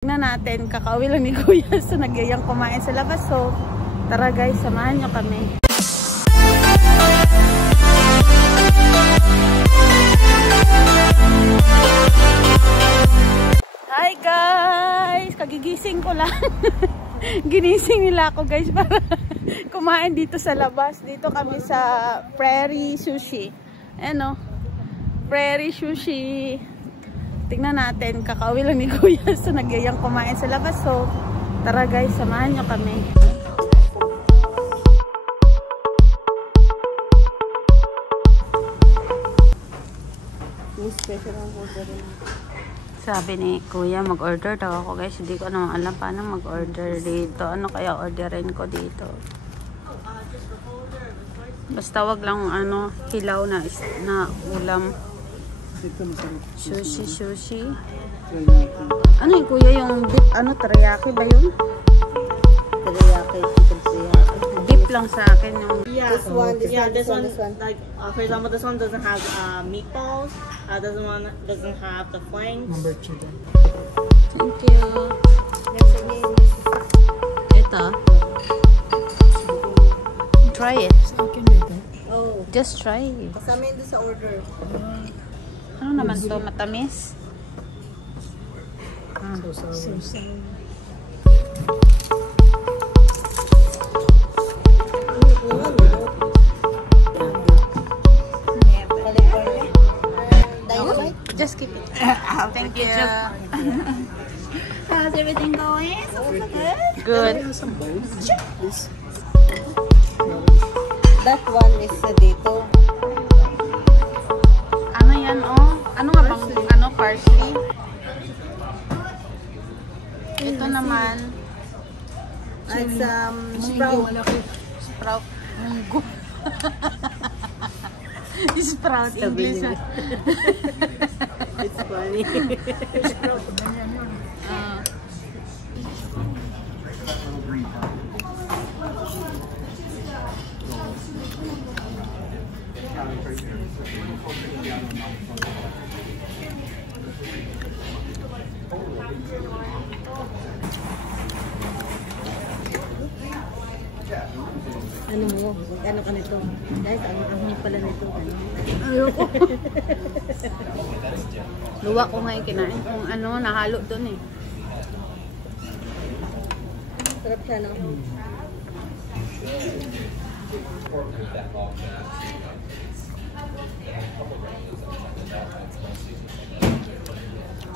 Tignan natin, kakauwi lang ni Kuya, so nagyayang kumain sa labas. So tara guys, samahan nyo kami. Hi guys! Kagigising ko lang. Ginising nila ako guys para kumain dito sa labas. Dito kami sa Prairie Sushi. Ayan o, Prairie Sushi. Tignan natin, kakauwi lang ni Kuya, so nagyayang kumain sa labas. So tara guys, samahan nyo kami. Special ang order rin. Sabi ni Kuya, mag-order daw ako guys. Hindi ko naman alam paano mag-order dito. Ano kaya orderin ko dito? Basta wag lang ano, hilaw na ulam. Sushi. Ano yung Kuya, yung beef, ano, teriyaki ba yun? Teriyaki, chicken teriyaki. Beef lang sa akin yung... Yeah, this one. Like, for example, this one doesn't have meatballs. This one doesn't have the flanks. Number 2 then. Thank you. Ito. Try it. Oh. Just try it. Kasama yun sa order. Ano naman to? Matamis? So sour. Just keep it. Thank you. How's everything going? So good? Good. That one is dito. Ano yan oh? Ano nga bang ano, parsley? Ito naman It's sprout. Sprout. Munggo. Sprout English. It's funny. Ano mo? Ano ka nito? Guys, ang pala nito. Ayoko. Luwa ko nga yung kinain. Kung ano, nahalo dun eh. Sarap siya, no?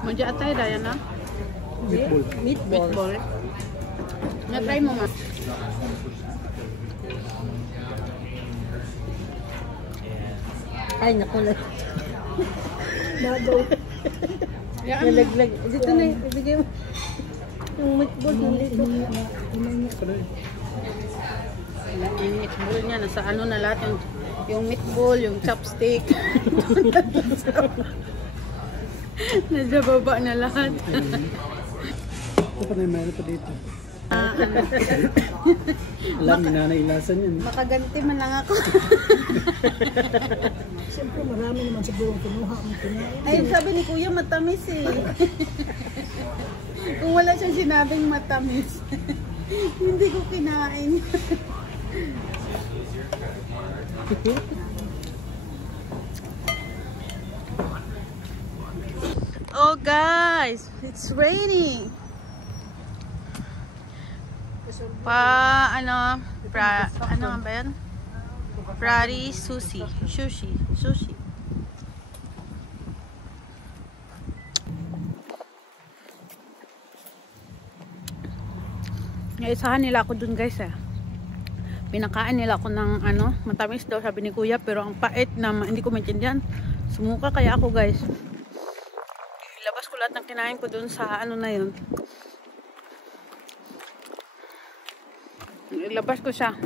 Manja atay daya na? Meatball. Na-try mo nga. Ay, naku lang. Bago. Nalaglag. Dito na, ibigay mo. Yung meatball nandito. Yung meatball niya, nasa ano na lahat. Yung meatball, yung chopstick. Nasa baba na lahat. Ito pa na yung mayroon pa dito. Ano? Alam, minanailasan yan. Makaganti man lang ako. Siyempre, marami naman siguro kinuha ang kinain. Ay, sabi ni Kuya, matamis eh. Kung wala siyang sinabing matamis, hindi ko kinain. Oh guys, it's raining. Ano ba yan? Prairie Sushi. Isahan nila ako dun guys eh. Pinakain nila ako ng ano, matamis daw sabi ni Kuya, pero ang pait na hindi ko maintindihan. Sumuka kaya ako guys. Ilabas ko lahat ng kinain ko dun sa ano na yun. Ilabas ko siya.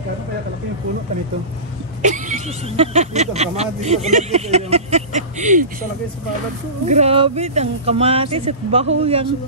Kano kaya kalaki yung puno ka nito? Dito, kamatis na kamatis. Sa laki sa palad ko. Grabe, ang kamatis at baho yung...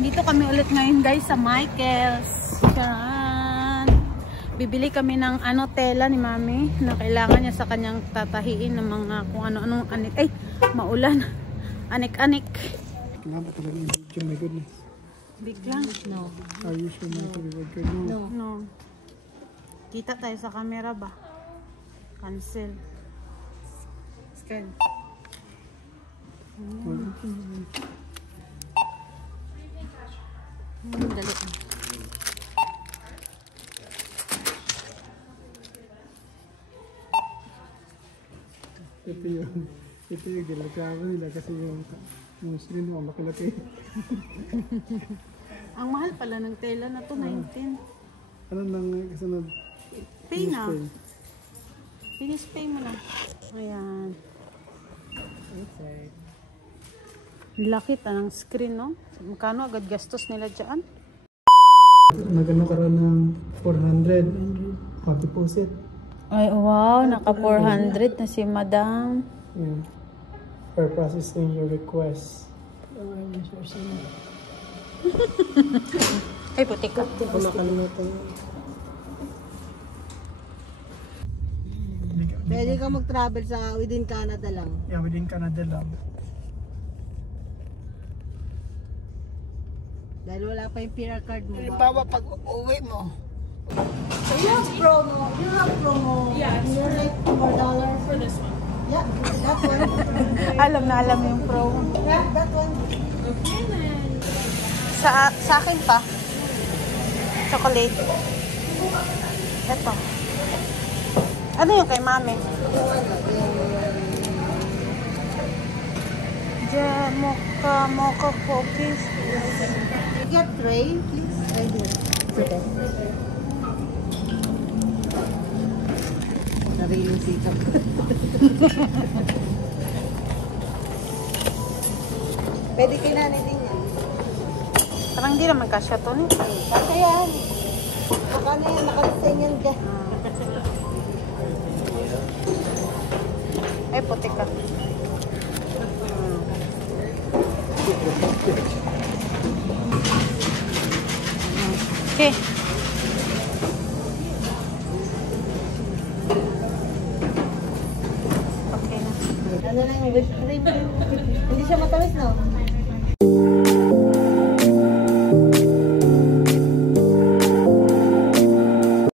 Andito kami ulit ngayon guys sa Michael's. Charan! Bibili kami ng tela ni Mami na kailangan niya sa kanyang tatahiin ng mga kung ano-anong anik. Ay, maulan. Anik-anik. Kailangan ba talaga yung video? My goodness. Biglang. No. Are you sure not to be good? No. No. Kita tayo sa camera ba? Cancel. Scan. Dali. Ito yung ginagawa nila kasi yung screen mo laki-laki. Ang mahal pala ng tela na to, 19. Ano nang kasunod? Pay na. Finish pay mo na. Ayan. Okay. Laki ng screen, no? Magkano agad gastos nila dyan? Nagano ka rin ng 400 deposit. Ay, wow. Naka 400 na si Madam. Yeah. For processing your request. Ay, putik ka. Kung nakalimutan mo. Pwede ka mag-travel sa within Canada lang. Yeah, within Canada lang. Dahil wala pa yung PR card mo. Halimbawa, pag uwi mo, So you have promo. You have promo. Yeah. You're like $4 for this one. Yeah, that one. Alam na alam yung pro. Yeah, that one. Sa akin pa. Chocolate. Ito. Ano yung kay Mami? Mocha cookies. Get tray, please. Right here. Okay. Sariling sikap. Pwede kay nanay din yan. Parang hindi naman kasya to. Kasi yan. Baka na yan, nakalisan yan ka. Ay, putik ka. Okay. Okay na. Ano lang, whipped cream. Hindi siya matamis, no?